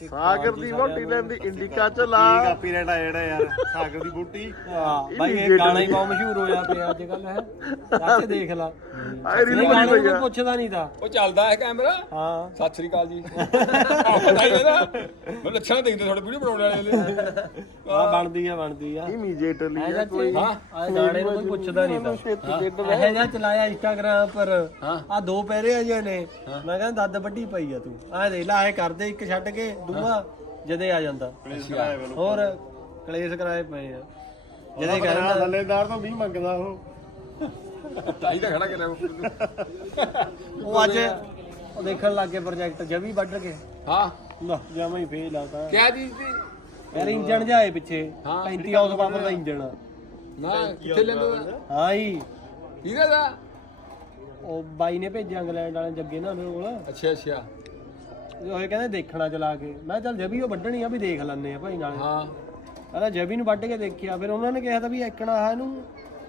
ਸਾਗਰ ਦੀ ਮੋਟੀ ਲੈਂਦੀ ਇੰਡੀਕਾ ਚ ਲਾ ਕੀ ਕਾਪੀਰਾਈਟ ਆ ਜਿਹੜਾ ਯਾਰ ਸਾਗਰ ਦੀ ਬੂਟੀ ਹਾਂ ਬਾਈ ਇਹ ਗਾਣਾ ਹੀ ਬਹੁਤ ਮਸ਼ਹੂਰ ਹੋਇਆ ਪਿਆ ਅੱਜ ਕੱਲ ਹੈ। ਚਾਚੇ ਦੇਖ ਲਾ। ਆਏ ਰੀਲ ਬਣੀ ਪਈ ਆ। ਪੁੱਛਦਾ ਨਹੀਂ ਤਾਂ। ਉਹ ਚੱਲਦਾ ਹੈ ਕੈਮਰਾ? ਹਾਂ। ਸਤਿ ਸ੍ਰੀ ਅਕਾਲ ਜੀ। ਆਹ ਪਤਾ ਹੀ ਇਹਦਾ ਮੈਂ ਲੱਛਣ ਦੇਖਦੇ ਤੁਹਾਡੇ ਵੀਡੀਓ ਬਣਾਉਣ ਵਾਲੇ ਦੇ ਆ ਬਣਦੀ ਆ ਬਣਦੀ ਆ। ਇਮੀਡੀਏਟਲੀ ਐ ਕੋਈ? ਆ ਗਾਣੇ ਨੂੰ ਕੋਈ ਪੁੱਛਦਾ ਨਹੀਂ ਤਾਂ। ਇਹ ਜਿਹਾ ਚਲਾਇਆ ਇੰਸਟਾਗ੍ਰਾਮ ਪਰ। ਆ ਦੋ ਪੈਰੇ ਆ ਜੇ ਨੇ ਮੈਂ ਕਹਿੰਦਾ ਦੱਦ ਵੱਡੀ ਪਈ ਆ ਤੂੰ। ਆ ਦੇਖ ਲੈ ਐ ਕਰਦੇ ਇੱਕ ਛੱਡ ਕੇ। ਦੂਆ ਜਦੇ ਆ ਜਾਂਦਾ। ਹੋਰ ਕਲੇਸ਼ ਕਰਾਏ ਪਏ ਆ। ਜਦੇ ਕਹਿੰਦਾ ਥੱਲੇਦਾਰ ਤੋਂ 20 ਮੰਗਦਾ ਉਹ। ਤਾਈ ਦਾ ਖੜਾ ਕਰਿਆ ਉਹ। ਉਹ ਅੱਜ ਉਹ ਦੇਖਣ ਲੱਗ ਗਏ ਪ੍ਰੋਜੈਕਟ ਜਵੀ ਵੱਢ ਕੇ। ਹਾਂ। ਨਾ ਜਮਾ ਹੀ ਫੇਲ ਆ ਤਾਂ ਕਿਆ ਚੀਜ਼ ਸੀ? ਯਾਰ ਇੰਜਣ ਜਾਏ ਪਿੱਛੇ। ਹਾਂ, 35 ਹਾਊਸ ਪਾਵਰ ਦਾ ਇੰਜਣ। ਨਾ ਕਿੱਥੇ ਲੈਂਦਾ? ਹਾਂ? ਹੀ ਕਿਹਦਾ ਦਾ? ਉਹ ਬਾਈ ਨੇ ਭੇਜਿਆ ਇੰਗਲੈਂਡ ਵਾਲੇ ਜੱਗੇ ਨਾ ਉਹਦੇ। ਕੋਲ ਅੱਛਾ ਅੱਛਾ। ਉਹ ਕਹਿੰਦੇ ਦੇਖਣਾ ਚਲਾ ਕੇ। ਮੈਂ ਕਿਹਾ ਚੱਲ ਜਬੀ ਉਹ ਵੱਢਣੀ ਆ ਵੀ ਦੇਖ ਲੈਣੇ ਆ ਭਾਈ ਨਾਲੇ। ਹਾਂ। ਕਹਿੰਦਾ ਜਬੀ ਨੂੰ ਵੱਢ ਕੇ ਦੇਖਿਆ। ਫਿਰ ਉਹਨਾਂ ਨੇ ਕਿਹਾ ਤਾਂ ਵੀ ਐਕਣਾ ਆ ਇਹਨੂੰ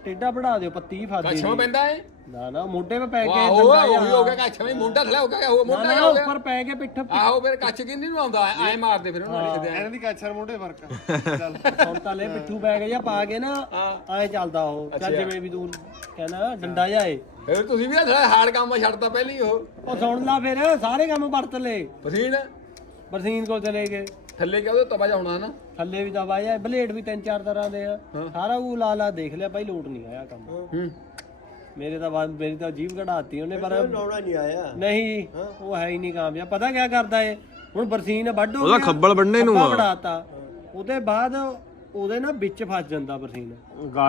ਟੇਡਾ ਬਣਾ ਦਿਓ ਪੱਤੀ ਫਾਦੀ ਕੱਛਾ ਪੈਂਦਾ ਹੈ ਨਾ ਨਾ ਮੋਢੇ 'ਤੇ ਪੈ ਕੇ ਵਾਹ ਡੰਡਾ ਉਹ ਜਿਹਾ। ਹੋ ਗਿਆ ਕੱਛਾ ਵੀ ਮੁੰਡਾ ਥਲਾ ਹੋ ਗਿਆ ਉਹ ਨਾ ਮੁੰਡਾ ਨਾ ਹੋ ਗਿਆ। ਉੱਪਰ ਪੈ ਕੇ ਪਿੱਠ ਆਹੋ ਫਿਰ ਕੱਛ ਕਿੰਨੀ ਨੂੰ ਆਉਂਦਾ? ਐ ਮਾਰਦੇ ਫਿਰ ਉਹਨੂੰ ਲਿਖਦੇ ਆ ਇਹਨਾਂ ਦੀ ਕਾਛਰ ਮੋਢੇ ਫ਼ਰਕ ਆ। ਚੱਲ ਹੁਣ ਤਾਂ ਲੈ ਪਿੱਠੂ ਬੈਗ ਜਿਹਾ ਪਾ ਕੇ ਨਾ ਆਏ ਚੱਲਦਾ ਉਹ। ਚੱਲ ਜਿਵੇਂ ਵੀ ਤੂੰ ਕਹਿੰਦਾ ਡੰਡਾ ਜਿਹਾ ਏ। ਫਿਰ ਤੁਸੀਂ ਵੀ ਥਲਾ ਹਾਰਡ ਕੰਮ ਛੱਡਤਾ ਪਹਿਲੀ ਉਹ। ਉਹ ਸੁਣ ਲਾ ਫਿਰ ਸਾਰੇ ਕੰਮ ਵਰਤ ਲਏ। ਪਸੀਨ? ਬਰਸੀਨ ਕੋਲ ਚਲੇ ਗਏ। ਥੱਲੇ ਕਿਹਾ ਉਹਦਾ ਤਵਾ ਜਾ ਹੋਣਾ ਨਾ। ਥੱਲੇ ਵੀ ਦਵਾ ਆ ਬਲੇਡ ਵੀ ਤਿੰਨ ਚਾਰ ਤਰ੍ਹਾਂ ਦੇ ਆ। ਸਾਰਾ ਉਹ ਲਾ ਲਾ ਦੇਖ ਲਿਆ ਭਾਈ ਲੋਟ ਨਹੀਂ ਆਇਆ ਕੰਮ। ਹੂੰ। ਮੇਰੇ ਤਾਂ ਬਾਅਦ ਮੇਰੀ ਤਾਂ ਜੀਵ ਕਢਾਤੀ ਉਹਨੇ ਪਰ ਲਾਉਣਾ ਨਹੀਂ ਆਇਆ। ਨਹੀਂ ਉਹ ਹੈ ਹੀ ਨਹੀਂ ਕਾਮਯਾਬ। ਪਤਾ ਕਿਆ ਕਰਦਾ ਏ ਹੁਣ ਬਰਸੀਨ ਵੱਢ ਉਹਦਾ ਖੱਬਲ ਬੰਨੇ ਨੂੰ ਆ। ਵੜਾਤਾ। ਉਹਦੇ ਬਾਅਦ ਉਹਦੇ ਨਾਲ ਵਿੱਚ ਫਸ ਜਾਂਦਾ ਬਰਸੀਨ।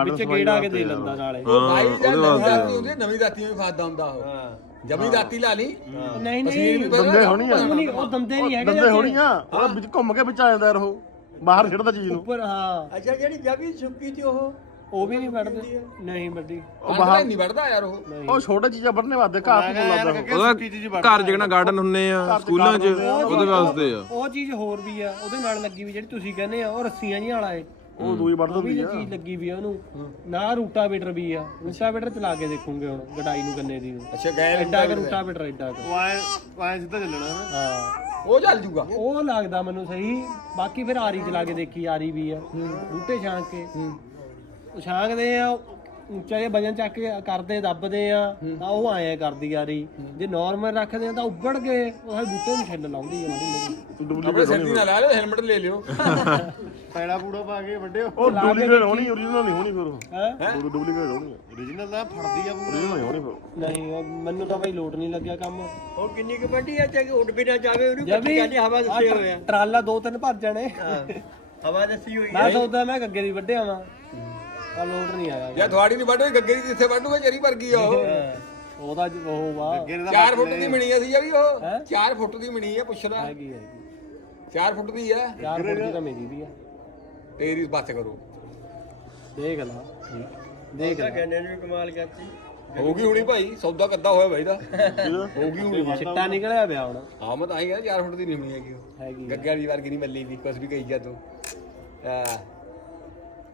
ਵਿੱਚ ਗੇੜਾ ਕੇ ਦੇ ਲੈਂਦਾ ਨਾਲੇ। ਭਾਈ ਜਦ ਨਵੀਂ ਦਾਤੀ ਹੁੰਦੀ ਹੈ, ਨਵੀਂ ਦਾਤੀ ਵਿੱਚ ਫਾਦਾ ਹੁੰਦਾ ਉਹ। ਜਮੀ ਦਾਤੀ ਲਾ ਲਈ। ਨਹੀਂ ਨਹੀਂ। ਦੰਦੇ ਹੋਣੀ ਆ ਉਹ ਦੰਦੇ ਨਹੀਂ ਹੈਗੇ ਦੰਦੇ। ਹੋਣੀ ਆ ਉਹ ਵਿੱਚ ਘੁੰਮ ਕੇ ਵਿੱਚ ਆ ਜਾਂਦਾ ਯਾਰ ਉਹ ਬਾਹਰ ਛੱਡਦਾ ਚੀਜ਼ ਨੂੰ। ਉੱਪਰ ਹਾਂ। ਅੱਛਾ ਜਿਹੜੀ ਜਬੀ ਸੁੱਕੀ ਤੀ ਉਹ ਉਹ ਵੀ ਨਹੀਂ ਵੱਢਦੇ। ਨਹੀਂ ਵੱਡੀ ਉਹ ਬਾਹਰ ਨਹੀਂ ਵੜਦਾ ਯਾਰ ਉਹ। ਉਹ ਛੋਟੇ ਚੀਜ਼ਾਂ ਵੱਢਣੇ ਵਾਸਤੇ ਘਾਹ ਫੂਲ ਲੱਗਦਾ ਉਹ। ਉਹਦਾ ਘਰ ਜਿਹੜਾ ਗਾਰਡਨ ਹੁੰਨੇ ਆ ਸਕੂਲਾਂ 'ਚ ਉਹਦੇ ਵਾਸਤੇ ਆ। ਉਹ ਚੀਜ਼ ਹੋਰ ਵੀ ਆ ਉਹਦੇ ਨਾਲ ਲੱਗੀ ਵੀ ਜਿਹੜੀ ਤੁਸੀਂ ਕਹਿੰਦੇ ਆ ਉਹ ਰੱਸੀਆਂ ਜਿਹੀਆਂ ਵਾਲਾ ਏ। ਉਹ ਦੂਈ ਵੱਢ ਉਹ ਵੀ ਦਿੰਦੀ ਜੇ ਆ। ਚੀਜ਼ ਲੱਗੀ ਵੀ ਆ ਉਹਨੂੰ। ਨਾ ਰੂਟਾਵੇਟਰ ਵੀ ਆ। ਰੂਟਾਵੇਟਰ ਚਲਾ ਕੇ ਦੇਖੂਗੇ ਹੁਣ ਗਡਾਈ ਨੂੰ ਗੰਨੇ ਦੀ ਨੂੰ। ਅੱਛਾ ਗਏ ਐਡਾ ਕਿ ਰੂਟਾਵੇਟਰ ਐਡਾ ਕੁ। ਉਹ ਆਏ ਆਏ ਸਿੱਧਾ ਚੱਲਣਾ ਹੈ ਹਾਂ। ਉਹ ਚੱਲ ਜੂਗਾ। ਉਹ ਲੱਗਦਾ ਮੈਨੂੰ ਸਹੀ। ਬਾਕੀ ਫਿਰ ਆਰੀ ਚਲਾ ਕੇ ਦੇਖੀ ਆਰੀ ਵੀ ਆ। ਬੂਟੇ ਛਾਂਕ ਕੇ। ਉਹ ਛਾਂਕਦੇ ਆ ਉੱਚਾ ਜਿਹਾ ਵਜਨ ਚੱਕ ਕੇ ਕਰਦੇ ਦੱਬਦੇ ਆ ਤਾਂ ਉਹ ਆਇਆ ਕਰਦੀ ਆਰੀ ਜੇ ਨਾਰਮਲ ਰੱਖਦੇ ਆ ਤਾਂ ਉੱਗੜ ਕੇ ਉਹ ਬੂਟੇ ਨੂੰ ਛੱਡ ਲਾਉਂਦੀ ਆ ਮਾੜੀ ਮਾੜੀ ਆਪਣੇ ਸਿਰ ਦੀ ਨਾ ਲਾ ਲਿਓ ਹੈਲਮਟ ਲੈ ਲਿਓ। ਪੈੜਾ ਪੂੜਾ ਪਾ ਕੇ ਵੱਡੇ ਉਹ ਡੁਪਲੀਕੇਟ ਹੋਣੀ ਓਰੀਜਨਲ ਨਹੀਂ ਹੋਣੀ ਫਿਰ ਹੈ? ਉਹ ਡੁਪਲੀਕੇਟ ਹੋਣੀ origignal ਦਾ ਫੜਦੀ ਆ ਪੂਰਾ। ਓਰੀਜਨਲ ਨਹੀਂ ਹੋਣੀ ਫਿਰ ਨਹੀਂ ਉਹ ਮੈਨੂੰ ਤਾਂ ਭਾਈ ਲੋਟ ਨਹੀਂ ਲੱਗਿਆ ਕੰਮ। ਉਹ ਕਿੰਨੀ ਕੁ ਵੱਡੀ ਆ ਚਾਹੇ ਉੱਡ ਵੀ ਨਾ ਜਾਵੇ ਉਹਨੂੰ ਜਬੀ ਹਵਾ ਦੱਸੀ ਹੋਇਆ ਟਰਾਲਾ ਦੋ ਤਿੰਨ ਭਰ ਜਾਣੇ। ਹਵਾ ਦੱਸੀ ਹੋਈ ਮੈਂ ਸੋਚਦਾ ਮੈਂ ਗੱਗੇ ਦੀ ਵੱਡੇ ਆਵਾਂ ਲੋਟ ਨਹੀਂ ਆਇਆ ਜਾਂ ਤੁਹਾਡੀ ਨਹੀਂ ਵੱਢੋ ਗੱਗੇ ਦੀ ਜਿੱਥੇ ਵੱਢੂਗਾ ਜਰੀ ਵਰਗੀ ਆ ਉਹ। ਉਹਦਾ ਜ- ਉਹ ਵਾ। 4 ਫੁੱਟ ਦੀ ਮਣੀ ਆ ਸੀ ਜੀ ਉਹ। ਹੈਂ? 4 ਫੁੱਟ ਦੀ ਮਣੀ ਆ ਪੁੱਛ ਲੈ। ਹੈਗੀ ਹੈਗੀ। 4 ਫੁੱਟ ਦੀ ਆ। ਯਾਰ ਫੁੱਟ ਦੀ ਤਾਂ ਮੇਰੀ ਵੀ ਆ। ਤੇਰੀ ਬਸ ਕਰੋ। ਦੇਖ ਲਾ। ਦੇਖ ਲਾ। ਕਹਿੰਦੇ ਨੇ ਵੀ ਕਮਾਲ ਕਰਤੀ। ਹੋਊਗੀ ਹੁਣੀ ਭਾਈ ਸੌਦਾ ਕੱਦਾ ਹੋਇਆ ਭਾਈ ਦਾ। ਹੋਊਗੀ ਹੁਣੀ। ਚਿੱਟਾ ਨਿਕਲਿਆ ਪਿਆ ਹੁਣ। ਹਾਂ ਮੈਂ ਤਾਂ ਹੀ ਕਹਿੰਦਾ 4 ਫੁੱਟ ਦੀ ਨਹੀਂ ਹੋਣੀ ਹੈਗੀ ਉਹ। ਹੈਗੀ ਗੱਗੇ ਵਾਲੀ ਵਰਗੀ ਨਹੀਂ ਮੱਲੀ ਦੀ ਕੁਛ ਵੀ ਕਹੀ ਜਾ ਤੂੰ। ਆ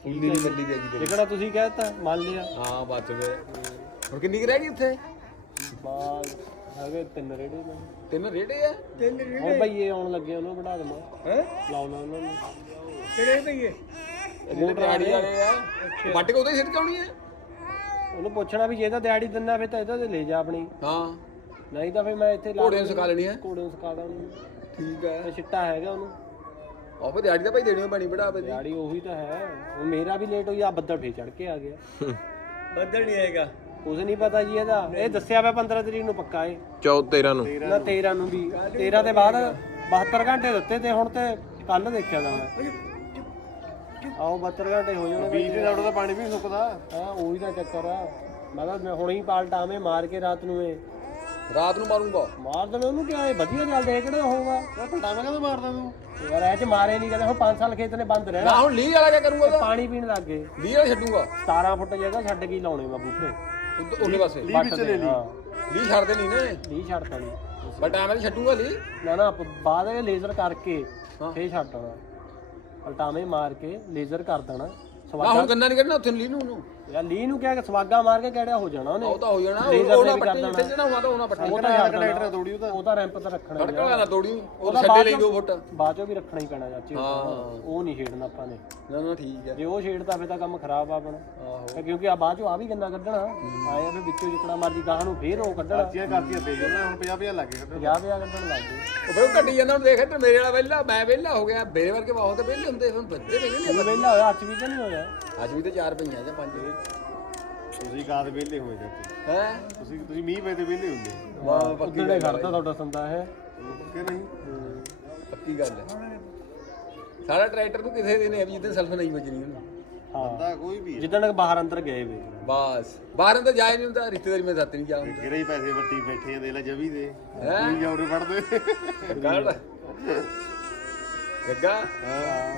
ਇੰਨੀ ਨਹੀਂ ਮੱਲੀ ਦੀ ਤੇਰੀ। ਜਿਹੜਾ ਤੁਸੀਂ ਕਹਿਤਾ ਮੰਨ ਲਿਆ। ਹਾਂ ਬਸ ਵੇ ਹੁਣ ਕਿੰਨੀ ਕੁ ਰਹਿ ਗਈ ਉੱਥੇ? ਬਾਲ ਹੈਗੇ ਤਿੰਨ ਰੇੜੇ ਨੇ। ਤਿੰਨ ਰੇੜੇ ਆ? ਤਿੰਨ ਹੁਣ ਬਈ ਇਹ ਆਉਣ ਲੱਗੇ ਉਹਨੂੰ ਵਧਾ ਦੇਵਾਂ ਹੈ? ਲਾਉਣਾ ਉਹਨਾਂ ਨੂੰ। ਕਿਹੜੇ ਪਈਏ ਮੋਟਰ ਆੜੀ ਵਾਲੇ ਆ। ਵੱਟ ਕੇ ਉਹਦੇ ਸਿੱਟ ਕੇ ਆਉਣੀ ਆ? ਉਹਨੂੰ ਪੁੱਛਣਾ ਵੀ ਜੇ ਤਾਂ ਦਿਹਾੜੀ ਦਿੰਦਾ ਫਿਰ ਤਾਂ ਇਹਦਾ ਤੇ ਲੈ ਜਾ ਆਪਣੀ। ਹਾਂ। ਨਹੀਂ ਤਾਂ ਫਿਰ ਮੈਂ ਇੱਥੇ ਲਾ ਘੋੜੇ ਨੂੰ ਸਿਖਾ ਲੈਣੀ ਆ। ਕੋੜੇ ਨੂੰ ਸਿਖਾ ਦਾਂ ਉਹਨੂੰ ਠੀਕ ਆ। ਤੇ ਹੈਗਾ ਉਹਨੂੰ। ਉਹ ਫਿਰ ਦਿਹਾੜੀ ਤਾਂ ਭਾਈ ਦੇਣੀ ਓ ਪੈਣੀ ਬੜਾ ਬਦੀ ਦਿਹਾੜੀ ਉਹੀ ਤਾਂ ਹੈ। ਹੁਣ ਮੇਰਾ ਵੀ ਲੇਟ ਹੋਈ ਆ ਬੱਦਲ ਫੇਰ ਚੜ ਕੇ ਆ ਗਿਆ। ਬੱਦਲ ਨਹੀਂ ਆਏਗਾ। ਕੁਝ ਨਹੀਂ ਪਤਾ ਜੀ ਇਹਦਾ। ਇਹ ਦੱਸਿਆ ਪਿਆ 15 ਤਰੀਕ ਨੂੰ ਪੱਕਾ ਏ 14 13 ਨੂੰ। ਨਾ 13 ਨੂੰ ਵੀ। 13 ਦੇ ਬਾਅਦ 72 ਘੰਟੇ ਦਿੱਤੇ ਤੇ ਹੁਣ ਤੇ ਕੱਲ ਦੇਖਿਆ ਤਾਂ ਮੈਂ। ਆਓ 72 ਘੰਟੇ ਹੋ ਜਾਣੇ ਬੀਜ ਦੇ ਸਾਡੋ ਦਾ ਪਾਣੀ ਵੀ ਸੁੱਕਦਾ। ਹਾਂ ਉਹੀ ਤਾਂ ਚੱਕਰ ਆ। ਮੈਂ ਤਾਂ ਮੈਂ ਹੁਣੇ ਹੀ ਪਾਲਟਾਵੇਂ ਮਾਰ ਕੇ ਰਾਤ ਨੂੰ ਇਹ। ਰਾਤ ਨੂੰ ਮਾਰੂੰਗਾ। ਮਾਰ ਦੇਣਾ ਉਹਨੂੰ ਕਿਹਾ ਇਹ ਵਧੀਆ ਚੱਲਦੇ ਇਹ ਕਿਹੜਾ ਹੋਊਗਾ ਉਹ ਪਟਾਵਾ ਕਦੋਂ ਮਾਰਦਾ ਤੂੰ? ਯਾਰ ਚ ਮਾਰੇ ਨਹੀਂ ਕਹਿੰਦੇ ਹੁਣ 5 ਸਾਲ ਖੇਤ ਨੇ ਬੰਦ ਰਹਿਣਾ। ਨਾ ਹੁਣ ਲੀ ਵਾਲਾ ਕੀ ਕਰੂੰਗਾ ਉਹਦਾ? ਪਾਣੀ ਪੀਣ ਲੱਗ ਗਏ। ਲੀ ਵਾਲਾ ਛੱਡੂਗਾ? 17 ਫੁੱਟ ਜਗ੍ਹਾ ਛੱਡ ਕੇ ਹੀ ਲਾਉਣੇ ਵਾ ਬੂਟੇ ਉਧ- ਉਹਨੇ ਪਾਸੇ। ਵੱਟ ਦੇ ਹਾਂ। ਲੀ ਛੱਡਦੇ ਨਹੀਂ ਨੇ? ਨਹੀਂ ਛੱਡਤਾ ਨਹੀਂ ਬਟ ਐਵੇਂ ਤਾਂ ਛੱਡੂਗਾ ਲੀ ਨਾ ਨਾ ਪ- ਬਾਅਦ ਇਹ ਲੇਜ਼ਰ ਕਰਕੇ ਫੇਰ ਛੱਡਣਾ। ਪਲਟਾਵੇਂ ਮਾਰ ਕੇ ਲੇਜ਼ਰ ਕਰ ਦੇਣਾ। ਨਾ ਸਵਾਦ ਹੁਣ ਗੰਨਾ ਨਹੀਂ ਕੱਢਣਾ ਉੱਥੇ ਲੀ ਨੂੰ ਉਹਨੂੰ। ਯਾਰ ਲੀ ਨੂੰ ਕਿਹਾ ਕਿ ਸਵਾਗਾ ਮਾਰ ਕੇ ਕਿਹੜਾ ਹੋ ਜਾਣਾ ਉਹਨੇ? ਉਹ ਤਾਂ ਹੋ ਜਾਣਾ ਨੇ ਵੀ ਪੱਟੀ ਜਿੱਥੇ ਜਣਾ ਹੋਣਾ ਤਾਂ ਉਹਨਾਂ ਪੱਟੀ ਉਹ ਤਾਂ। ਕਨੈਕਟਰ ਤੋੜੀ ਉਹ ਤਾਂ। ਉਹ ਤਾਂ ਰੈਂਪ ਤੇ ਰੱਖਣਾ ਹੀ ਆ। ਖੜਕਾ ਨਾ ਤੋੜੀ ਉਹ ਉਹਦਾ ਛੱਡੇ ਲਈ 2 ਫੁੱਟ। ਬਾਅਦ ਚੋਂ ਵੀ ਰੱਖਣਾ ਹੀ ਪੈਣਾ ਚਾਚੀ ਹਾਂ। ਉਹ ਨਹੀਂ ਛੇੜਨਾ ਆਪਾਂ ਨੇ। ਨਾ ਨਾ ਠੀਕ ਹੈ। ਜੇ ਉਹ ਛੇੜਦਾ ਫਿਰ ਤਾਂ ਕੰਮ ਖਰਾਬ ਆ ਆਪਣਾ। ਆਹੋ। ਤੇ ਕਿਉਂਕਿ ਆ ਬਾਅਦ ਚੋਂ ਆ ਵੀ ਗੰਨਾ ਕੱਢਣਾ। ਆਇਆ ਵੀ ਵਿੱਚੋਂ ਜਿੱਕਣਾ ਮਰਜ਼ੀ ਗਾਹਾਂ ਨੂੰ ਫੇਰ ਉਹ ਕੱਢਣਾ। ਕਾਚੀਆਂ ਕਾਚੀਆਂ ਦੇ ਜਣਾ ਹੁਣ 50 50 ਲੱਗ ਗਏ 50 50 ਕੱਢਣ ਲੱਗ ਗਏ। ਉਹ ਫਿਰ ਉਹ ਘੱਟੀ ਜਾਂਦਾ ਹੁਣ ਦੇਖ ਤੇ ਮੇਰੇ ਵਾਲਾ ਵਿਹਲਾ ਮੈਂ ਵਿਹਲਾ ਹੋ ਗਿਆ ਮੇਰੇ ਵਰਗੇ ਬਹੁਤ ਵਿਹਲੇ ਹੁੰਦੇ ਹੁਣ ਬੱਚੇ ਵਿਹਲੇ ਇਹ ਵਿਹਲਾ ਹੋਇਆ ਅੱਜ ਵੀ ਤਾਂ ਨਹੀਂ ਹੋਇਆ। ਅੱਜ ਵੀ ਤੇ ਚਾਰ ਪਈਆਂ ਜਾਂ ਪੰਜ। ਤੁਸੀਂ ਕਾਦ ਵਿਹਲੇ ਹੋਏ ਜਾਂਦੇ? ਹੈ? ਤੁਸੀਂ ਤੁਸੀਂ ਮੀਂਹ ਪਏ ਤੇ ਵਿਹਲੇ ਹੁੰਦੇ। ਵਾਹ ਪੱਕੀ ਉਧੜੇ ਖੜਦਾ ਤੁਹਾਡਾ ਸੰਦਾ ਹੈ। ਕਿ ਨਹੀਂ? ਪੱਕੀ ਗੱਲ ਹੈ। ਸਾਡਾ ਟਰੈਕਟਰ ਨੂੰ ਕਿਸੇ ਦੇ ਨੇ ਅਭੀ ਜਿੱਦਾਂ ਸਲਫ ਨਹੀਂ ਵੱਜਣੀ ਉਹਨੂੰ। ਹਾਂ। ਬੰਦਾ ਕੋਈ ਵੀ ਜਿੱਦਣ ਬਾਹਰ ਅੰਦਰ ਗਏ ਵੇ। ਬਸ। ਬਾਹਰ ਅੰਦਰ ਜਾਏ ਨਹੀਂ ਹੁੰਦਾ ਰਿਸ਼ਤੇਦਾਰੀ ਮੈਂ ਸੱਤ ਨਹੀਂ ਜਾਉਂਦਾ ਕਿਹੜੇ ਹੀ ਪੈਸੇ ਵੱਟੀ ਬੈਠੇ ਆ ਦੇ ਲੈ ਜਵੀ ਦੇ। ਹੈਂ? ਤੁਸੀਂ ਜਾਉਰੇ ਫੜਦੇ ਗੱਗਾ ਗੱਗਾ ਹਾਂ।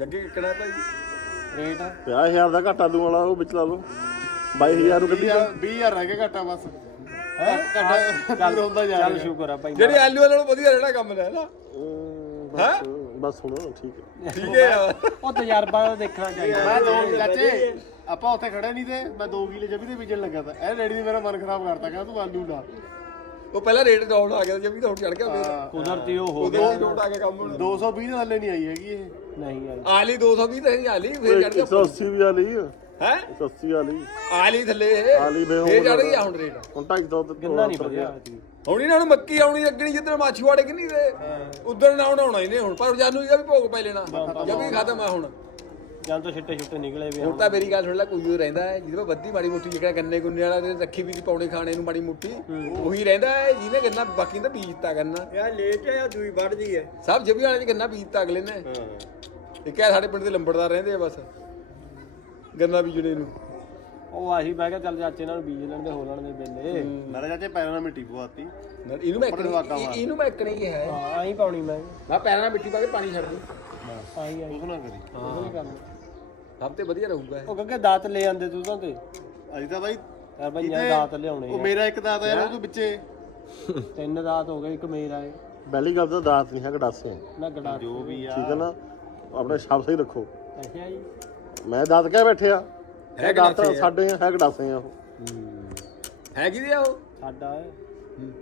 ਲੱਗੇ ਕਿਕਣਾ ਭਾਈ? ਰੇਟ? 50000 ਦਾ ਘਾਟਾ ਦੂ ਵਾਲਾ ਉਹ ਵਿੱਚ ਲਾ ਲਓ। 22000 ਨੂੰ ਗੱਡੀ 20000 ਰਹਿ ਗਿਆ ਘਾਟਾ ਬਸ। ਘਾਟਾ ਚੱਲ ਹੁੰਦਾ ਜਾ ਚੱਲ ਸ਼ੁਕਰ ਆ ਭਾਈ ਜਿਹੜੀ ਆਲੂ ਨਾਲੋਂ ਵਧੀਆ ਜਿਹੜਾ ਕੰਮ ਲੈ ਨਾ ਅਮ, ਬਸ ਹੁਣ ਠੀਕ ਹੈ। ਠੀਕ ਹੈ। ਉਹ ਤਜਰਬਾ ਦੇਖਣਾ ਚਾਹੀਦਾ। ਮੈਂ ਦੋ ਚਾਚੇ ਆਪਾਂ ਉੱਥੇ ਖੜੇ ਨਹੀਂ ਤੇ ਮੈਂ 2 ਕਿਲੇ ਜਵੀ ਦੇ ਬੀਜਣ ਲੱਗਾ ਤਾ। ਇਹ ਰੈਡੀ ਨੇ ਮੇਰਾ ਮਨ ਖਰਾਬ ਕਰਤਾ ਕਹਿੰਦਾ ਤੂੰ ਆਲੂ ਲਾ। ਉਹ ਪਹਿਲਾਂ ਰੇਟ ਡਾਊਨ ਆ ਗਿਆ ਵੀ ਤਾਂ ਹੁਣ ਚੜ ਗਿਆ ਫੇਰ। ਕੁਦਰਤੀ ਉਹ ਹੋ ਗਿਆ। ਲੋਟ ਆ ਗਿਆ ਕੰਮ ਹੁਣ। 220 ਦੇ ਥੱਲੇ ਨਹੀਂ ਆਈ ਹੈਗੀ ਇਹ। ਨਹੀਂ ਆਈ। ਆਲੀ 220 ਤੇ ਆਲੀ ਫੇਰ ਚੜ ਗਿਆ। 180 ਵੀ ਵਾਲੀ ਹੈ? 180 ਵਾਲੀ। ਆਲੀ ਥੱਲੇ। ਇਹ ਆਲੀ ਵੇ ਫੇਰ ਚੜ ਗਿਆ ਹੁਣ ਰੇਟ। ਹੁਣ 250 ਤੇ ਗੰਨਾ ਨਹੀਂ ਵਧੀਆ? ਹੁਣ ਇਹਨਾਂ ਨੂੰ ਮੱਕੀ ਆਉਣੀ ਲੱਗਣੀ ਜਿੱਦਣ ਮਾਛੀਵਾੜੇ ਕਿ ਨਹੀਂ ਦੇ ਉਧਰ ਨਾ ਆਉਣਾ ਇਹਨੇ ਹੁਣ ਪਰ ਜਾਨੂ ਇਹਦਾ ਵੀ ਭੋਗ ਪੈ ਲੈਣਾ। ਜਦ ਵੀ ਖਤਮ ਆ ਹੁਣ। ਜਾਂ ਤਾਂ ਛਿੱਟੇ ਛੁੱਟੇ ਨਿਕਲੇ ਵੇ ਹੁਣ ਤਾਂ ਮੇਰੀ ਗੱਲ ਸੁਣ ਲੈ ਕੋਈ ਉਹ ਰਹਿੰਦਾ ਹੈ ਜਿਹਦੇ ਕੋਲ ਬੱਦੀ ਮਾੜੀ ਮੋਟੀ ਜਿਹੜਾ ਗੰਨੇ ਗੁੰਨੇ ਵਾਲਾ ਤੇ ਰੱਖੀ ਵੀ ਪੌਣੇ ਖਾਣੇ ਨੂੰ ਮਾੜੀ ਮੋਟੀ ਉਹੀ ਰਹਿੰਦਾ ਹੈ ਜਿਹਨੇ ਗੰਨਾ ਬਾਕੀ ਦਾ ਬੀਜਤਾ ਗੰਨਾ। ਯਾਰ ਲੇਟ ਆ ਦੂਈ ਵੱਢਦੀ ਹੈ। ਸਭ ਜਬੀ ਵਾਲੇ ਚ ਗੰਨਾ ਬੀਜਤਾ ਅਗਲੇ ਨੇ। ਇੱਕ ਹੈ ਸਾਡੇ ਪਿੰਡ ਦੇ ਲੰਬੜਦਾਰ ਰਹਿੰਦੇ ਆ ਬਸ। ਗੰਨਾ ਬੀਜਣੇ ਨੂੰ। ਉਹ ਆਹੀ ਮੈਂ ਕਿਹਾ ਚੱਲ ਚਾਚੇ ਨਾਲ ਬੀਜ ਲੈਣ ਦੇ ਹੋ ਲੈਣ ਦੇ ਬੇਲੇ। ਮੇਰੇ ਚਾਚੇ ਪੈਰਾਂ ਨਾਲ ਮਿੱਟੀ ਪਵਾਤੀ। ਨਾ, ਇਹਨੂੰ ਮੈਂ ਇੱਕ ਨਹੀਂ- ਇਹ- ਇਹਨੂੰ ਮੈਂ ਇੱਕ ਨਹੀਂ ਕਿਹਾ। ਹੈ ਹਾਂ ਆਹੀ ਪਾਉਣੀ ਮੈਂ। ਮੈਂ ਪੈਰਾਂ ਨਾਲ ਮਿੱਟੀ ਪਾ ਕੇ ਪਾਣੀ ਛੱਡ ਦੂੰ। ਆਹੀ ਆਹੀ। ਉਸ ਨਾ ਕਰੀ। ਉਹ ਨਹੀਂ ਕਰਨਾ ਸਭ ਤੇ ਵਧੀਆ ਰਹੂਗਾ ਇਹ। ਉਹ ਕਹਿੰਦੇ ਦਾਤ ਲੈ ਆਂਦੇ ਤੂੰ ਤਾਂ ਤੇ। ਅਸੀਂ ਤਾਂ ਬਾਈ ਯਾਰ ਭਈਆ ਦਾਤ ਲਿਆਉਣੇ ਉਹ ਮੇਰਾ ਇੱਕ ਦਾਦਾ ਯਾਰ ਉਹਦੇ ਵਿੱਚੇ। ਤਿੰਨ ਦਾਤ ਹੋ ਗਏ ਇੱਕ ਮੇਰਾ ਏ। ਪਹਿਲੀ ਗੱਲ ਤਾਂ ਦਾਤ ਨਹੀਂ ਹੈ ਗਡਾਸੇ ਨਾ ਗੜਾ ਜੋ ਵੀ ਆ। ਠੀਕ ਹੈ ਨਾ? ਆਪਣੇ ਸ਼ਬਦ ਸਹੀ ਰੱਖੋ। ਅੱਛਾ ਜੀ। ਮੈਂ ਦਾਤ ਕਹਿ ਬੈਠਿਆ ਹੈ ਦਾਤ ਸਾਡੇ ਹੈ ਗਡਾਸੇ ਆ ਉਹ? ਹੈ। ਕਿਹਦੇ ਆ ਉਹ? ਸਾਡਾ।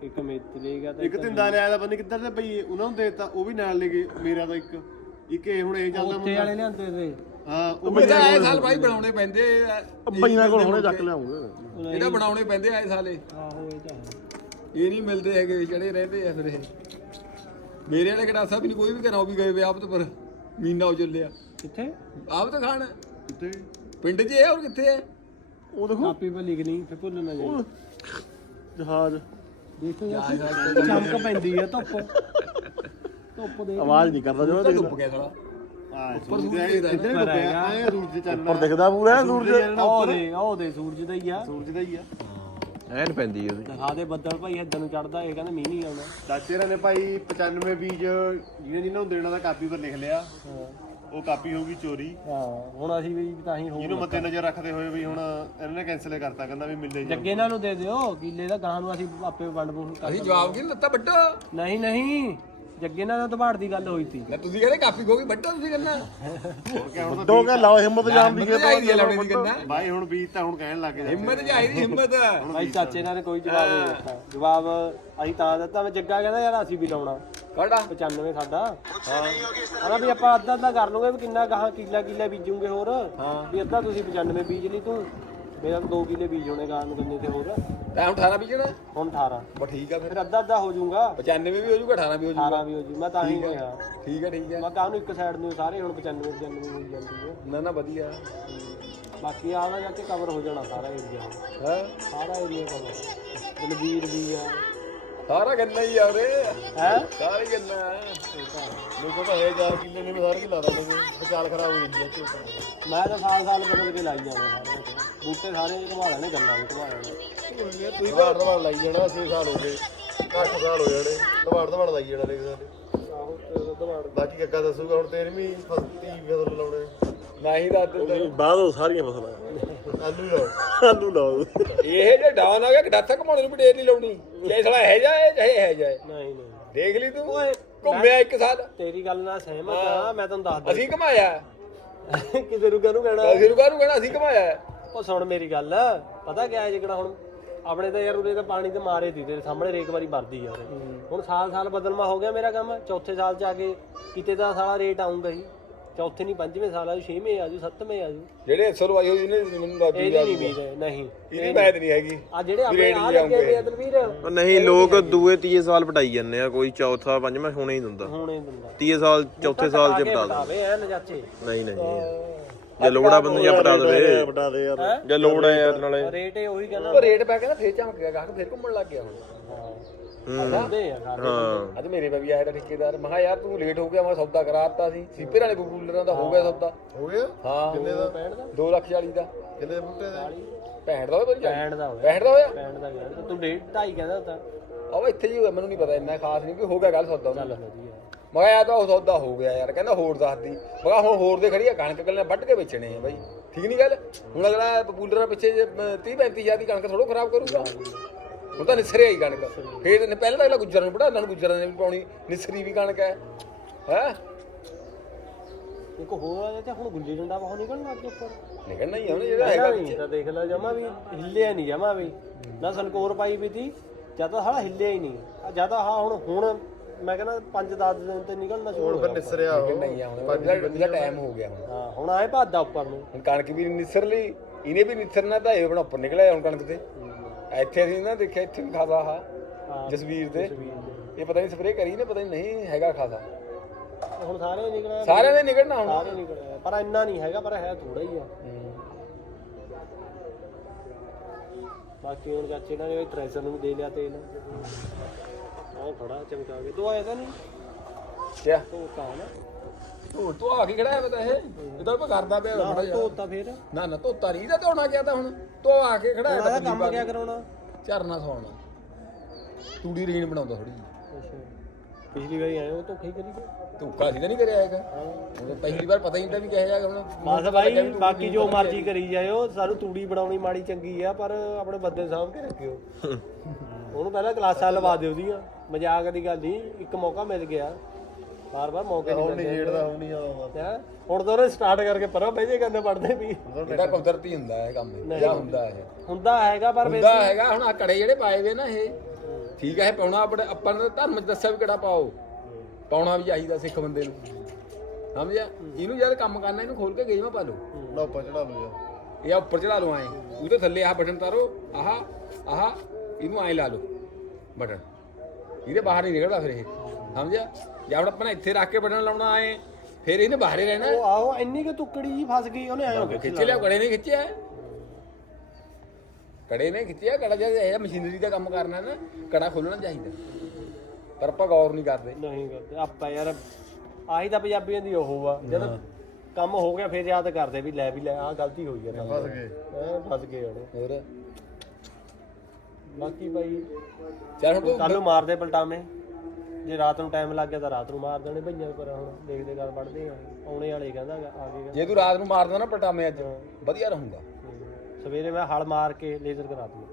ਇੱਕ ਮੇਤਰੀ ਗਾ ਤੇ ਇੱਕ ਤਿੰਦਾ ਲਿਆਇਆ ਤਾਂ ਬੰਦੇ ਕਿੱਧਰ ਦੇ ਪਈ ਉਹਨਾਂ ਨੂੰ ਦੇਤਾ ਉਹ ਵੀ ਨਾਲ ਲੈ ਗਏ ਮੇਰਾ ਤਾਂ ਇੱਕ। ਇੱਕ ਇਹ ਹੁਣ ਇਹ ਚੱਲਦਾ ਉੱਥੇ ਵਾਲੇ ਲਿਆਂਦੇ ਤੇ। ਹਾਂ ਉਹ ਇਹਦਾ ਆਏ ਸਾਲ ਭਾਈ ਬਣਾਉਣੇ ਪੈਂਦੇ ਆ। ਬਈਆਂ ਕੋਲ ਹੁਣੇ ਚੱਕ ਲਿਆਉਂਗੇ। ਇਹਦਾ ਬਣਾਉਣੇ ਪੈਂਦੇ ਆਏ ਸਾਲੇ। ਆਹੋ ਇਹ ਤਾਂ ਹੈ। ਇਹ ਨਹੀਂ ਮਿਲਦੇ ਹੈਗੇ ਜਿਹੜੇ ਰਹਿੰਦੇ ਆ ਫਿਰ ਇਹ। ਮੇਰੇ ਵਾਲੇ ਗੜਾਸਾ ਵੀ ਨਹੀਂ ਕੋਈ ਵੀ ਘਰਾਂ ਉਹ ਵੀ ਗਏ ਵੇ ਆਪ ਤੋਂ ਪਰ। ਮੀਨਾ ਉਹ ਚੱਲਿਆ। ਕਿੱਥੇ? ਆਪ ਤਾਂ ਖਾਣ। ਕਿੱਥੇ? ਪਿੰਡ 'ਚ ਹੈ ਔਰ ਕਿੱਥੇ ਹੈ? ਉਹ ਦੇਖੋ। ਕਾਪੀ 'ਤੇ ਲਿਖਣੀ ਫਿਰ ਭੁੱਲ ਨਾ ਜਾਈ ਜਹਾਜ਼। ਦੇਖੋ ਯਾਰ ਚਮਕ ਪੈਂਦੀ ਆ ਧੁੱਪ। ਧੁੱਪ ਦੇ ਆਵਾਜ਼ ਨਹੀਂ ਕਰਦਾ ਜੋ ਤਾਂ ਡੁੱਬ ਗਿਆ ਸਾਲਾ। ਹਾਂ ਉੱਪਰ ਸੂਰਜ ਦਾ ਇੱਧਰ ਡੁੱਬਿਆ ਐ ਸੂਰਜ ਉੱਪਰ ਚੱਲਣਾ। ਦਿਖਦਾ ਪੂਰਾ ਸੂਰਜ ਉਹ ਦੇ ਉਹ ਦੇ ਸੂਰਜ ਦਾ ਹੀ ਆ। ਸੂਰਜ ਦਾ ਹੀ ਆ। ਐਨ ਪੈਂਦੀ ਉਹਦੀ। ਦਿਖਾ ਦੇ ਬੱਦਲ ਭਾਈ ਇੱਧਰ ਨੂੰ ਚੜਦਾ ਇਹ ਕਹਿੰਦੇ ਮੀਂਹ ਨਹੀਂ ਆਉਣਾ ਚਾਚੇ ਨੇ ਭਾਈ 95 ਬੀਜ ਜਿਹਨੇ ਜਿਹਨਾਂ ਨੂੰ ਦੇਣਾ ਦਾ ਕਾਪੀ ਉੱਪਰ ਲਿਖ ਲਿਆ। ਹਾਂ। ਉਹ ਕਾਪੀ ਹੋਊਗੀ ਚੋਰੀ। ਹਾਂ ਹੁਣ ਅਸੀਂ ਵੀ ਤਾਂ ਹੀ ਹੋ ਜਿਹਨੂੰ ਮੱਦੇ ਨਜ਼ਰ ਰੱਖਦੇ ਹੋਏ ਵੀ ਹੁਣ ਇਹਨਾਂ ਨੇ ਕੈਨਸਲ ਕਰਤਾ ਕਹਿੰਦਾ ਵੀ ਮਿਲੇ ਜਾ। ਜੱਗੇ ਇਹਨਾਂ ਨੂੰ ਦੇ ਦਿਓ ਕਿੱਲੇ ਦਾ ਗਾਂ ਨੂੰ ਅਸੀਂ ਆਪੇ ਵੰਡ ਕਰ ਅਸੀਂ ਜਵਾਬ ਕੀ ਦਿੱਤਾ ਵੱਡਾ? ਨਹੀਂ ਨਹੀਂ। ਜੱਗੇ ਨਾਲ ਤਾਂ ਦਬਾੜ ਦੀ ਗੱਲ ਹੋਈ ਸੀ। ਲੈ ਤੁਸੀਂ ਕਹਿੰਦੇ ਕਾਪੀ ਖੋਗੀ ਵੱਡਾ ਤੁਸੀਂ ਕਹਿੰਦਾ। ਦੋ ਕੇ ਲਾਓ ਹਿੰਮਤ ਜਾਣ ਦੀ ਹਿੰਮਤ ਲਾਉਣੇ ਦੀ ਕਹਿੰਦਾ। ਭਾਈ ਹੁਣ ਬੀਜ ਤਾਂ ਹੁਣ ਕਹਿਣ ਲੱਗ ਗਿਆ ਹਿੰਮਤ ਚਾਹੀਦੀ ਹਿੰਮਤ। ਭਾਈ ਚਾਚੇ ਨਾਲ ਨੇ ਕੋਈ ਜਵਾਬ ਨਹੀਂ ਦਿੱਤਾ। ਜਵਾਬ ਅਸੀਂ ਤਾਂ ਦਿੱਤਾ ਮੈਂ ਜੱਗਾ ਕਹਿੰਦਾ ਯਾਰ ਅਸੀਂ ਵੀ ਲਾਉਣਾ। ਕਾੜਾ 95 ਸਾਡਾ। ਹਾਂ ਵੀ ਆਪਾਂ ਅੱਧਾ ਅੱਧਾ ਕਰ ਲੂਗੇ ਵੀ ਕਿੰਨਾ ਗਾਹਾਂ ਕਿੱਲਾ ਕਿੱਲਾ ਬੀਜੂਗੇ ਹੋਰ। ਵੀ ਅੱਧਾ ਤੁਸੀਂ 95 ਬੀਜ ਲਈ ਤੂੰ। ਮੇਰਾ 2 ਕਿੱਲੇ ਬੀਜ ਹੋਣੇ ਗਾਹਾਂ ਨੂੰ ਗੰਨੇ ਤੇ ਹੋਰ। ਹੁਣ 18 ਬੀਜਣਾ ਹੁਣ 18 ਬਸ ਠੀਕ ਆ ਫਿਰ। ਫਿਰ ਅੱਧਾ ਅੱਧਾ ਹੋ ਜਾਊਗਾ। 95 ਵੀ ਹੋ ਜਾਊਗਾ 18 ਵੀ ਹੋ ਜਾਊਗਾ 18 ਵੀ ਹੋ ਜੂ। ਮੈਂ ਤਾਂ ਹੀ ਕਿਹਾ ਠੀਕ ਹੈ ਠੀਕ ਹੈ ਮੈਂ ਕਹਾਂ ਨੂੰ ਇੱਕ ਸਾਈਡ ਨੂੰ ਸਾਰੇ ਹੁਣ 95 95 ਹੋਈ ਜਾਂਦੀ ਹੈ ਨਾ ਨਾ ਵਧੀਆ। ਬਾਕੀ ਆਹ ਜਾ ਕੇ ਕਵਰ ਹੋ ਜਾਣਾ ਸਾਰਾ ਏਰੀਆ ਹੈ? ਸਾਰਾ ਏਰੀਆ ਕਵਰ ਬਲਵੀਰ ਵੀ ਆ। ਸਾਰਾ ਗੰਨਾ ਹੀ ਆ ਰੇ ਹੈ? ਸਾਰਾ ਗੰਨਾ ਹੈ ਲੋਕੋ ਤਾਂ ਹੈ ਜਾ ਕਿੱਲੇ ਨੇ ਵੀ ਸਾਰੇ ਕਿ ਲਾ ਦਾਂਗੇ ਵਿਚਾਲ ਖਰਾਬ ਹੋ ਜਾਂਦੀ ਹੈ ਝੋਟਾ ਮੈਂ ਤਾਂ ਸਾਲ ਸਾਲ ਬਦਲ ਕੇ ਲਾਈ ਜਾਣੇ ਸਾਰੇ। ਬੂਟੇ ਸਾਰੇ ਘੁਮਾ ਲੈਣੇ ਗੰਨਾ ਵੀ ਘੁਮਾ ਲੈਣਾ। ਤੁਸੀਂ ਤਾਂ ਦਵਾੜ ਲਾਈ ਜਾਣਾ 6 ਸਾਲ ਹੋ ਗਏ 8 ਸਾਲ ਹੋ ਜਾਣੇ ਦਵਾੜ ਦਵਾੜ ਲਾਈ ਜਾਣਾ ਦੇਖ ਸਾਰੇ ਆਹੋ ਤੇ ਦਵਾੜ ਬਾਕੀ ਕੱਕਾ ਦੱਸੂਗਾ ਹੁਣ 13ਵੀਂ ਫਸਤੀ ਫਸਲ ਲਾਉਣੇ। ਨਹੀਂ ਦੱਸ ਦਿੰਦਾ ਬਾਅਦ ਸਾਰੀਆਂ ਫਸਲਾਂ। ਆਲੂ ਲਾਓ। ਆਲੂ ਲਾਓ। ਇਹ ਜੇ ਡਾਊਨ ਆ ਗਿਆ ਕਿ ਡਾਥਾ ਕਮਾਉਣੇ ਨੂੰ ਵੀ ਡੇਰ ਨਹੀਂ ਲਾਉਣੀ। ਜੇ ਸਾਲਾ ਹੈ ਜਾਏ ਚਾਹੇ ਹੈ। ਜਾਏ ਨਹੀਂ ਨਹੀਂ। ਦੇਖ ਲਈ ਤੂੰ ਘੁੰਮਿਆ ਇੱਕ ਸਾਲ। ਤੇਰੀ ਗੱਲ ਨਾਲ ਸਹਿਮਤ ਆ ਮੈਂ ਤੁਹਾਨੂੰ ਦੱਸਦਾ। ਅਸੀਂ ਕਮਾਇਆ ਕਿਸੇ ਨੂੰ ਕਹਨੂੰ ਕਹਿਣਾ? ਅਸੀਂ ਨੂੰ ਕਹਿਣਾ ਅਸੀਂ ਕਮਾਇਆ ਉਹ ਸੁਣ ਮੇਰੀ ਗੱਲ ਪਤਾ ਕਿਆ ਹੈ ਜਿਹੜਾ ਹੁਣ? ਆਪਣੇ ਤਾਂ ਯਾਰ ਉਰੇ ਤਾਂ ਪਾਣੀ ਤੇ ਮਾਰੇ ਤੀ ਤੇਰੇ ਸਾਹਮਣੇ ਰੇਕ ਵਾਰੀ ਵਰਦੀ ਆ ਉਰੇ। ਹੁਣ ਸਾਲ ਸਾਲ ਬਦਲਮਾ ਹੋ ਗਿਆ ਮੇਰਾ ਕੰਮ ਚੌਥੇ ਸਾਲ ਚ ਆ ਕੇ ਕਿਤੇ ਦਾ ਸਾਲਾ ਰੇਟ ਆਉਂਗਾ ਹੀ। ਚੌਥੇ ਨਹੀਂ ਪੰਜਵੇਂ ਸਾਲ ਆਜੂ ਛੇਵੇਂ ਆਜੂ ਸੱਤਵੇਂ ਆਜੂ ਜਿਹੜੇ ਅਸਲ ਵਾਈ ਹੋਈ ਨੇ ਮੈਨੂੰ ਬਾਬੀ ਇਹਦੀ ਨਹੀਂ ਉਮੀਦ ਹੈ ਨਹੀਂ। ਇਹਦੀ ਮੈਦ ਨਹੀਂ ਹੈਗੀ। ਆ ਜਿਹੜੇ ਆਪਣੇ ਆ ਲੱਗੇ ਪਏ ਆ ਦਲਵੀਰ। ਉਹ ਨਹੀਂ ਲੋਕ ਦੂਏ ਤੀਏ ਸਾਲ ਪਟਾਈ ਜਾਂਦੇ ਆ ਕੋਈ ਚੌਥਾ ਪੰਜਵਾਂ ਹੋਣਾ ਹੀ ਦਿੰਦਾ। ਹੁਣ ਇਹ ਦਿੰਦਾ। ਤੀਏ ਸਾਲ ਚੌਥੇ ਸਾਲ ਚ ਪਟਾ ਬਤਾਵੇ ਐ ਨਜਾਚੇ। ਦੇ ਨਹੀਂ। ਨਹੀਂ ਜੇ ਲੋੜਾ ਬੰਦੇ ਜਾਂ ਪਟਾ ਦੇਵੇ। ਦੇ ਯਾਰ। ਜੇ ਲੋੜ ਹੈ ਯਾਰ ਨਾਲੇ। ਰੇਟ ਇਹ ਉਹੀ ਕਹਿੰਦਾ ਉਹ ਰੇਟ ਪੈ ਕੇ ਨਾ ਫੇਰ ਚਮਕ ਗਿਆ ਗਾਹਕ ਫੇਰ ਘੁੰਮਣ ਲੱਗ ਗਿਆ ਹੁਣ। ਆ ਹਾਂ। ਅੱਜ ਮੇਰੇ ਪਾ ਵੀ ਆਇਆ ਤਾਂ ਠੇਕੇਦਾਰ ਮੈਂ ਕਿਹਾ ਯਾਰ ਤੂੰ ਲੇਟ ਹੋ ਗਿਆ ਮੈਂ ਸੌਦਾ ਕਰਾਤਾ ਸੀ। ਸੀਪਰ ਵਾਲੇ ਬਬੂਲਰਾਂ ਦਾ ਹੋ ਗਿਆ ਸੌਦਾ। ਹੋ ਗਿਆ? ਹਾਂ। ਕਿੰਨੇ ਦਾ? 2 ਲੱਖ 40 ਦਾ। ਕਿੰਨੇ ਦੇ ਬੂਟੇ ਦੇ? 65 ਦਾ ਹੋਇਆ ਭਾਈ ਪੈਂਡ ਦਾ ਹੋਇਆ। 65 ਦਾ ਹੋਇਆ? ਪੈਂਡ ਦਾ ਗਿਆ ਤੂੰ ਡੇਢ ਢਾਈ ਕਹਿੰਦਾ ਤਾਂ। ਉਹ ਇੱਥੇ ਹੀ ਹੋਇਆ ਮੈਨੂੰ ਨਹੀਂ ਪਤਾ ਇੰਨਾ ਖਾਸ ਨਹੀਂ ਕਿ ਹੋ ਗਿਆ ਗੱਲ ਸੌਦਾ। ਉਹਨਾਂ ਦਾ ਵਧੀਆ। ਮੈਂ ਕਿਹਾ ਯਾਰ ਤਾਂ ਉਹ ਸੌਦਾ ਹੋ ਗਿਆ ਯਾਰ। ਕਹਿੰਦਾ ਹੋਰ ਦੱਸਦੀ ਮੈਂ ਕਿਹਾ ਹੁਣ ਹੋਰ ਦੇ ਖੜੀ ਆ ਕਣਕ ਕੱਲੇ ਵੱਢ ਕੇ ਵੇਚਣੇ ਆ ਬਾਈ। ਠੀਕ ਨਹੀਂ ਗੱਲ? ਹੁਣ ਅਗਲਾ ਪਪੂਲਰਾਂ ਪਿੱਛੇ 30 35 ਹਜ਼ਾਰ ਦੀ ਕਣਕ ਥੋੜੋ ਖਰਾਬ ਕਰੂਗਾ। ਹੁਣ ਤਾਂ ਨਿਸਰੇ ਆਈ ਕਣਕ। ਫੇਰ ਇਹਨੇ ਪਹਿਲਾਂ ਤਾਂ ਅਗਲਾ ਗੁੱਜਰਾਂ ਨੂੰ ਪੜਾ ਇਹਨਾਂ ਨੂੰ ਗੁੱਜਰਾਂ ਨੇ ਵੀ ਪਾਉਣੀ। ਨਿਸਰੀ ਵੀ ਕਣਕ ਹੈ। ਹੈ? ਇੱਕ ਹੋਰ ਆ ਤੇ ਹੁਣ ਗੁੱਲੀ ਡੰਡਾ ਬਹੁਤ ਨਿਕਲਣਾ ਅੱਗੇ ਉੱਪਰ। ਨਿਕਲਣਾ ਹੀ ਆ ਜਿਹੜਾ ਹੈਗਾ ਨਹੀਂ ਤਾਂ ਦੇਖ ਲੈ ਜਮਾ ਵੀ ਹਿੱਲਿਆ ਨਹੀਂ ਜਮਾ ਵੀ। ਨਾ ਸੰਕੋਰ ਪਾਈ ਵੀ ਤੀ ਜਦ ਤਾਂ ਸਾਲਾ ਹਿੱਲਿਆ ਹੀ ਨਹੀਂ ਜਦ ਹਾਂ ਹੁਣ ਹੁਣ ਮੈਂ ਕਹਿੰਦਾ 5-10 ਦਿਨ ਤੇ ਨਿਕਲਣਾ ਸ਼ੁਰੂ ਹੋ ਫਿਰ ਗਿਆ ਨਿਸਰਿਆ ਹੋ ਨਹੀਂ ਆ ਹੁਣ ਇਹਦਾ ਟਾਈਮ ਹੋ ਗਿਆ ਹੁਣ। ਹਾਂ ਹੁਣ ਆਏ ਭਾਦਾ ਉੱਪਰ ਨੂੰ। ਹੁਣ ਕਣਕ ਵੀ ਨਿਸਰ ਲਈ ਇਹਨੇ ਵੀ ਨਿਸਰਨਾ ਤਾਂ ਇਹ ਬਣਾ ਉੱਪਰ ਨਿਕਲਿਆ ਹੁਣ ਕਣਕ ਤੇ। ਇੱਥੇ ਅਸੀਂ ਨਾ ਦੇਖਿਆ ਇੱਥੇ ਵੀ ਖਾਸਾ ਹਾਂ ਜਸਵੀਰ ਦੇ। ਇਹ ਪਤਾ ਨਹੀਂ ਸਪਰੇਅ ਕਰੀ ਨੇ ਪਤਾ ਨਹੀਂ ਨਹੀਂ ਹੈਗਾ ਖਾਸਾ। ਹੁਣ ਸਾਰੇ ਹੀ ਨਿਕਲਣਾ ਸਾਰਿਆਂ ਦੇ ਨਿਕਲਣਾ ਹੁਣ। ਸਾਰੇ ਨਿਕਲਿਆ। ਪਰ ਇੰਨਾ ਨਹੀਂ ਹੈਗਾ ਪਰ ਹੈ ਥੋੜਾ ਹੀ ਆ। ਬਾਕੀ ਹੁਣ ਚਾਚੇ ਨਾਲ ਵੀ ਟ੍ਰੈਸਰ ਨੂੰ ਵੀ ਦੇ ਲਿਆ ਤੇਲ। ਆਹ ਖੜਾ ਚਮਕਾ ਕੇ। ਤੂੰ ਆਇਆ ਤਾਂ ਨਹੀਂ? ਕਿਆ? ਤੂੰ ਕਾ ਨਾ ਧੋ ਧੋ ਆ ਕੇ ਖੜਾ ਹੈ ਪਤਾ ਇਹ? ਇਹ ਤਾਂ ਮੈਂ ਕਰਦਾ ਪਿਆ ਨਾ ਜਿਹਾ। ਧੋਤਾ ਫੇਰ। ਨਾ ਨਾ ਧੋਤਾ ਨਹੀਂ ਇਹਦਾ ਧੋਣਾ ਗਿਆ ਤਾਂ ਹੁਣ? ਧੋ ਆ ਕੇ ਖੜਾ ਹੈ ਉਹਦਾ ਤਾਂ ਕੰਮ ਕਿਆ ਕਰਾਉਣਾ? ਝਰਨਾ ਸੌਣਾ ਤੂੜੀ ਰੀਣ ਬਣਾਉਂਦਾ ਥੋੜੀ ਅੱਛਾ। ਪਿਛਲੀ ਵਾਰੀ ਆਏ ਉਹ ਧੋਖੇ ਕਰੀ ਗਏ? ਧੋਖਾ ਸੀ ਤਾਂ ਨਹੀਂ ਕਰਿਆ ਹੈਗਾ। ਹੁਣ ਪਹਿਲੀ ਵਾਰ ਪਤਾ ਹੀ ਨਹੀਂ ਤਾਂ ਵੀ ਕਿਹੋ ਜਿਹਾ ਹੁਣ। ਬਸ ਭਾਈ ਬਾਕੀ ਜੋ ਮਰਜ਼ੀ ਕਰੀ ਜਾਇਓ ਸਾਨੂੰ ਤੂੜੀ ਬਣਾਉਣੀ ਮਾੜੀ ਚੰਗੀ ਆ ਪਰ ਆਪਣੇ ਬੰਦੇ ਸਾਂਭ ਕੇ ਰੱਖਿਓ। ਉਹਨੂੰ ਪਹਿਲਾਂ ਕਲਾਸਾਂ ਲਵਾ ਦਿਓ ਉਹਦੀਆਂ। ਮਜ਼ਾਕ ਦੀ ਗੱਲ ਨਹੀਂ ਇੱਕ ਮੌਕਾ ਮਿਲ ਗਿਆ। ਬਾਰ ਬਾਰ ਮੌਕੇ ਨਹੀਂ ਮਿਲਦੇ ਛੇੜਦਾ ਹੁਣ ਨਹੀਂ ਆਉਂਦਾ ਹੈਂ? ਹੁਣ ਤਾਂ ਉਹਨੇ ਸਟਾਰਟ ਕਰਕੇ ਪਰਾਂ ਬਹਿ ਜੇ ਕੰਨੇ ਪੜਦੇ ਵੀ। ਇਹਦਾ ਕੁਦਰਤੀ ਹੁੰਦਾ ਹੈ ਕੰਮ ਇਹ ਹੁੰਦਾ ਹੈ ਹੁੰਦਾ ਹੈਗਾ ਪਰ ਹੁੰਦਾ ਹੈਗਾ ਹੁਣ ਆ ਕੜੇ ਜਿਹੜੇ ਪਾਏ ਵੇ ਨਾ ਇਹ। ਠੀਕ ਹੈ ਇਹ ਪਾਉਣਾ ਆਪਣੇ ਆਪਾਂ ਨੇ ਧਰਮ ਚ ਦੱਸਿਆ ਵੀ ਕਿਹੜਾ ਪਾਓ। ਪਾਉਣਾ ਵੀ ਚਾਹੀਦਾ ਸਿੱਖ ਬੰਦੇ ਨੂੰ। ਸਮਝਿਆ? ਇਹਨੂੰ ਯਾਰ ਕੰਮ ਕਰਨਾ ਇਹਨੂੰ ਖੋਲ ਕੇ ਗੇਜਮਾ ਪਾ ਲਓ। ਨਾ ਉੱਪਰ ਚੜਾ ਲਓ ਯਾਰ। ਇਹ ਉੱਪਰ ਚੜਾ ਲਓ ਐ। ਉਹਦੇ ਥੱਲੇ ਆਹ ਬਟਨ ਤਾਰੋ ਆਹ ਆਹ ਇਹਨੂੰ ਐ ਲਾ ਲਓ ਬਟਨ। ਇਹਦੇ ਬਾਹਰ ਨਹੀਂ ਨਿਕਲਦਾ ਫਿਰ ਇਹ। ਸਮਝਿਆ? ਜਾਂ ਹੁਣ ਆਪਾਂ ਨੇ ਇੱਥੇ ਰੱਖ ਕੇ ਬਟਨ ਲਾਉਣਾ ਐ ਫਿਰ ਇਹਨੇ ਬਾਹਰ ਹੀ ਰਹਿਣਾ। ਉਹ ਆਹੋ ਇੰਨੀ ਕਿ ਟੁਕੜੀ ਜੀ ਫਸ ਗਈ ਉਹਨੇ ਆਇਆ ਖਿੱਚ ਲਿਆ ਕੜੇ ਨੇ ਖਿੱਚਿਆ। ਕੜੇ ਨੇ ਖਿੱਚਿਆ ਕੜਾ ਜਦ ਇਹ ਮਸ਼ੀਨਰੀ ਦਾ ਕੰਮ ਕਰਨਾ ਨਾ ਕੜਾ ਖੋਲਣਾ ਚਾਹੀਦਾ। ਪਰ ਆਪਾਂ ਗੌਰ ਨਹੀਂ ਕਰਦੇ। ਨਹੀਂ ਕਰਦੇ। ਆਪਾਂ ਯਾਰ ਆਹੀ ਤਾਂ ਪੰਜਾਬੀਆਂ ਦੀ ਉਹ ਆ। ਜਦ ਕੰਮ ਹੋ ਗਿਆ ਫਿਰ ਯਾਦ ਕਰਦੇ ਵੀ ਲੈ ਵੀ ਲੈ ਆਹ ਗਲਤੀ ਹੋਈ ਆ। ਫਸ ਗਏ। ਫਸ ਗਏ ਉਹਨੇ ਹੋਰ? ਬਾਕੀ ਭਾਈ ਚੱਲ ਹੁਣ ਤੂੰ ਕੱਲ ਨੂੰ ਮਾਰਦੇ ਪਲਟਾਵੇਂ। ਜੇ ਰਾਤ ਨੂੰ ਟਾਈਮ ਲੱਗ ਗਿਆ ਤਾਂ ਰਾਤ ਨੂੰ ਮਾਰ ਦੇਣੇ ਭਈਆਂ ਪਰ ਹੁਣ ਦੇਖਦੇ ਗੱਲ ਪੜਦੇ ਆ। ਆਉਣੇ ਵਾਲੇ ਕਹਿੰਦਾ ਗਾ, ਆ ਗਏ ਜੇ ਤੂੰ ਰਾਤ ਨੂੰ ਮਾਰਦਾ ਨਾ ਪਟਾਮੇ ਅੱਜ ਵਧੀਆ ਰਹੂੰਗਾ। ਸਵੇਰੇ ਮੈਂ ਹਲ ਮਾਰ ਕੇ ਲੇਜ਼ਰ ਕਰਾ ਦੂੰ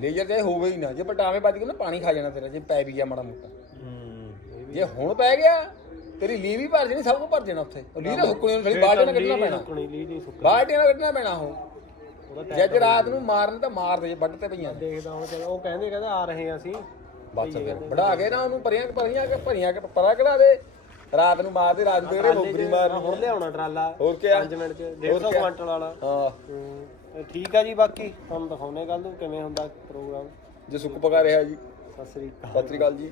ਲੇਜ਼ਰ ਤੇ ਹੋਵੇ ਹੀ ਨਾ ਜੇ ਪਟਾਮੇ ਵੱਜ ਗਏ ਨਾ ਪਾਣੀ ਖਾ ਜਾਣਾ ਤੇਰਾ ਜੇ ਪੈ ਵੀ ਗਿਆ ਮਾੜਾ ਮੋਟਾ। ਜੇ ਹੁਣ ਪੈ ਗਿਆ ਤੇਰੀ ਲੀ ਵੀ ਭਰ ਜਾਣੀ ਸਭ ਕੁਝ ਭਰ ਜਾਣਾ ਉੱਥੇ। ਉਹ ਲੀ ਨਾ ਉਹਨੂੰ ਥੋੜੀ ਬਾਲਟੀ ਨਾਲ ਕੱਢਣਾ ਪੈਣਾ। ਸੁੱਕਣੀ ਲੀ ਨਹੀਂ ਸੁੱਕਣੀ। ਬਾਲਟੀ ਨਾਲ ਕੱਢਣਾ ਪੈਣਾ ਉਹ। ਉਹਦਾ ਜੇ ਅੱਜ ਰਾਤ ਨੂੰ ਮਾਰਨ ਤਾਂ ਮਾਰ ਦੇ ਜੇ ਵੱਢ ਤੇ ਪਈਆਂ। ਨੇ। ਦੇਖਦਾ ਹੁਣ ਚਲੋ ਉਹ ਕਹਿੰਦੇ ਕਹਿੰਦਾ ਆ ਰਹੇ ਆ ਅਸੀਂ। ਬਸ ਫਿਰ ਵੜਾ ਕੇ ਨਾ ਉਹਨੂੰ ਭਰੀਆਂ ਭਰੀਆਂ ਕੇ ਭਰੀਆਂ ਕੇ ਪਰਾ ਕਢਾ ਦੇ। ਰਾਤ ਨੂੰ ਮਾਰ ਦੇ ਰਾਤ ਨੂੰ ਜਿਹੜੇ ਮਾਰ ਹੁਣ ਲਿਆਉਣਾ ਟਰਾਲਾ। ਹੋਰ ਕੀ 5 ਮਿੰਟ ਚ 150 ਕੁਆਂਟਲ ਵਾਲਾ। ਹਾਂ। ਹੂੰ, ਠੀਕ ਆ ਜੀ ਬਾਕੀ ਤੁਹਾਨੂੰ ਦਿਖਾਉਨੇ ਕੱਲ ਨੂੰ ਕਿਵੇਂ ਹੁੰਦਾ ਪ੍ਰੋਗਰਾਮ ਜੇ ਸੁੱਕ ਪਕਾ ਰਿਹਾ ਜੀ। ਸਤਿ ਸ੍ਰੀ ਅਕਾਲ। ਸਤਿ ਸ੍ਰੀ ਅਕਾਲ ਜੀ।